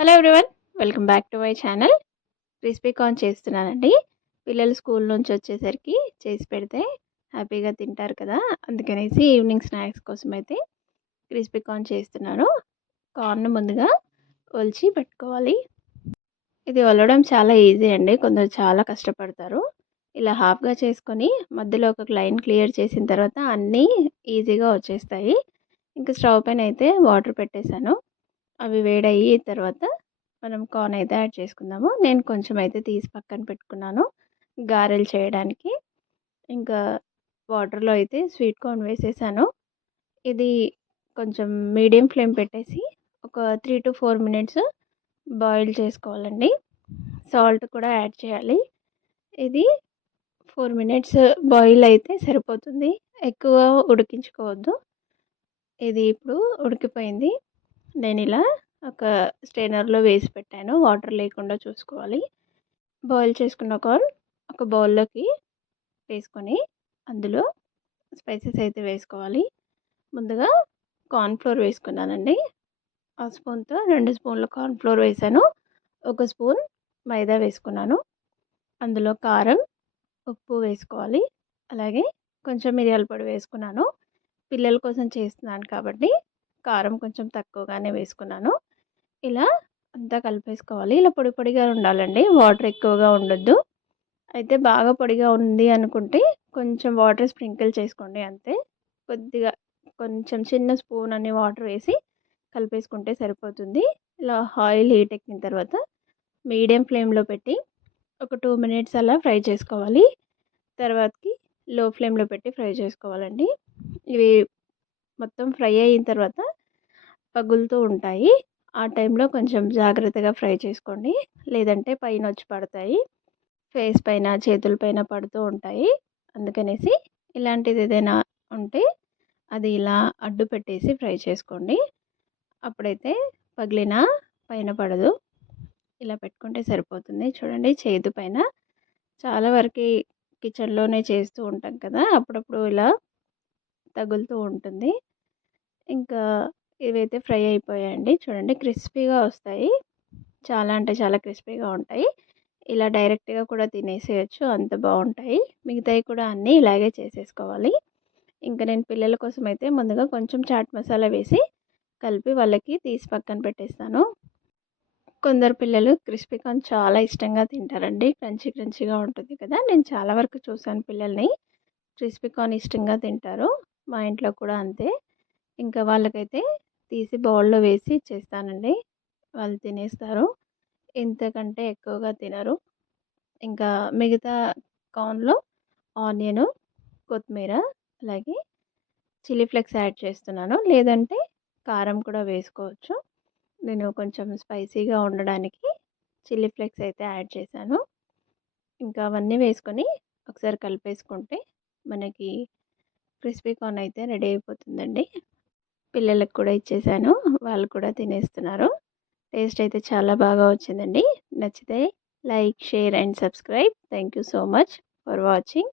Hello everyone, welcome back to my channel. Crispy corn చేస్తున్నానండి. పిల్లలు school నుంచి వచ్చేసరికి చేసి పెడితే హ్యాపీగా తింటారు కదా, అందుకనేసి ఈవినింగ్ స్నాక్స్ కోసం అయితే క్రిస్పీ కార్న్ చేస్తున్నాను. కార్న్ ముందుగా ఒలిచి పెట్టుకోవాలి. ఇది ఒలవడం చాలా ఈజీ అండి, కొందరు చాలా కష్టపడతారు. ఇలా హాఫ్గా చేసుకొని మధ్యలో ఒక లైన్ క్లియర్ చేసిన తర్వాత అన్నీ ఈజీగా వచ్చేస్తాయి. ఇంకా స్టవ్ పైన అయితే వాటర్ పెట్టేశాను. అవి వేడయ్యి తర్వాత మనం కార్న్ అయితే యాడ్ చేసుకుందాము. నేను కొంచెం అయితే తీసి పక్కన పెట్టుకున్నాను గారెలు చేయడానికి. ఇంకా వాటర్లో అయితే స్వీట్ కార్న్ వేసేసాను. ఇది కొంచెం మీడియం ఫ్లేమ్ పెట్టేసి ఒక 3 to 4 మినిట్స్ బాయిల్ చేసుకోవాలండి. సాల్ట్ కూడా యాడ్ చేయాలి. ఇది 4 మినిట్స్ బాయిల్ అయితే సరిపోతుంది, ఎక్కువ ఉడికించుకోవద్దు. ఇది ఇప్పుడు ఉడికిపోయింది. నేను ఇలా ఒక స్ట్రైనర్లో వేసి పెట్టాను, వాటర్ లేకుండా చూసుకోవాలి. బాయిల్ చేసుకున్న కార్న్ ఒక బౌల్లోకి వేసుకొని అందులో స్పైసెస్ అయితే వేసుకోవాలి. ముందుగా కార్న్ఫ్లోర్ వేసుకున్నానండి. ఆ స్పూన్తో 2 స్పూన్ల కార్న్ఫ్లోర్ వేసాను. 1 స్పూన్ మైదా వేసుకున్నాను. అందులో కారం, ఉప్పు వేసుకోవాలి. అలాగే కొంచెం మిరియాల పొడి వేసుకున్నాను. పిల్లల కోసం చేస్తున్నాను కాబట్టి కారం కొంచెం తక్కువగానే వేసుకున్నాను. ఇలా అంతా కలిపేసుకోవాలి. ఇలా పొడి పొడిగా ఉండాలండి, వాటర్ ఎక్కువగా ఉండొద్దు. అయితే బాగా పొడిగా ఉంది అనుకుంటే కొంచెం వాటర్ స్ప్రింకిల్ చేసుకోండి అంతే. కొద్దిగా కొంచెం చిన్న స్పూన్ అన్ని వాటర్ వేసి కలిపేసుకుంటే సరిపోతుంది. ఇలా ఆయిల్ హీట్ ఎక్కిన తర్వాత మీడియం ఫ్లేమ్లో పెట్టి ఒక 2 మినిట్స్ అలా ఫ్రై చేసుకోవాలి. తర్వాతకి లో ఫ్లేమ్లో పెట్టి ఫ్రై చేసుకోవాలండి. ఇవి మొత్తం ఫ్రై అయిన తర్వాత పగులుతూ ఉంటాయి. ఆ టైంలో కొంచెం జాగ్రత్తగా ఫ్రై చేసుకోండి, లేదంటే పైన వచ్చి పడతాయి. ఫేస్ పైన, చేతుల పైన పడుతూ ఉంటాయి. అందుకనేసి ఇలాంటిది ఏదైనా ఉంటే అది ఇలా అడ్డు పెట్టేసి ఫ్రై చేసుకోండి. అప్పుడైతే పగిలినా పైన పడదు. ఇలా పెట్టుకుంటే సరిపోతుంది. చూడండి, చేతు పైన చాలా వరకు కిచెన్లోనే చేస్తూ ఉంటాం కదా, అప్పుడప్పుడు ఇలా తగులుతూ ఉంటుంది. ఇంకా ఇవైతే ఫ్రై అయిపోయాయండి. చూడండి, క్రిస్పీగా వస్తాయి. చాలా అంటే చాలా క్రిస్పీగా ఉంటాయి. ఇలా డైరెక్ట్గా కూడా తినేసేయచ్చు, అంత బాగుంటాయి. మిగతాయి కూడా అన్నీ ఇలాగే చేసేసుకోవాలి. ఇంకా నేను పిల్లల కోసం అయితే ముందుగా కొంచెం చాట్ మసాలా వేసి కలిపి వాళ్ళకి తీసి పక్కన పెట్టేస్తాను. కొందరు పిల్లలు క్రిస్పీ కార్న్ చాలా ఇష్టంగా తింటారండి, క్రంచీ క్రంచీగా ఉంటుంది కదా. నేను చాలా వరకు చూసాను పిల్లల్ని క్రిస్పీ కార్న్ ఇష్టంగా తింటారు. మా ఇంట్లో కూడా అంతే. ఇంకా వాళ్ళకైతే తీసి బౌల్లో వేసి ఇచ్చేస్తానండి, వాళ్ళు తినేస్తారు. ఇంతకంటే ఎక్కువగా తినరు. ఇంకా మిగతా కార్న్లో ఆనియను, కొత్తిమీర, అలాగే చిల్లీ ఫ్లేక్స్ యాడ్ చేస్తున్నాను, లేదంటే కారం కూడా వేసుకోవచ్చు. నేను కొంచెం స్పైసీగా ఉండడానికి చిల్లీ ఫ్లేక్స్ అయితే యాడ్ చేశాను. ఇంకా అవన్నీ వేసుకొని ఒకసారి కలిపేసుకుంటే మనకి క్రిస్పీ కార్న్ అయితే రెడీ అయిపోతుందండి. పిల్లలకు కూడా ఇచ్చేసాను, వాళ్ళు కూడా తినేస్తున్నారు. టేస్ట్ అయితే చాలా బాగా వచ్చిందండి. నచ్చితే like, share and subscribe. Thank you so much for watching.